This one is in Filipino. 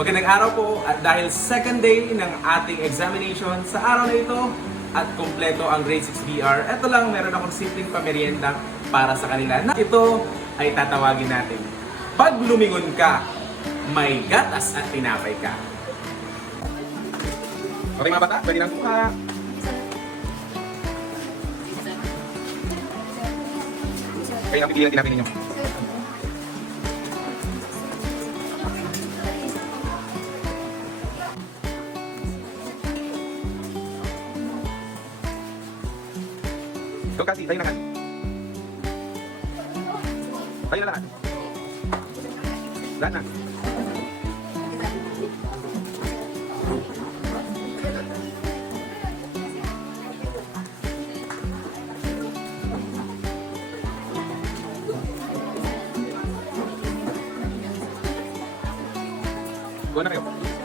Magandang araw po at dahil second day ng ating examination sa araw na ito at kumpleto ang grade 6 BR, eto lang meron akong simpleng pamerienda para sa kanila na ito ay tatawagin natin. Pag lumingon ka, may gatas at tinapay ka. Okay mga bata, pwede lang kuha. Kaya napipili ang tinapay ninyo. Ito kasi, tayo na ka. Tayo na lahat. Lahat na. Go na kayo.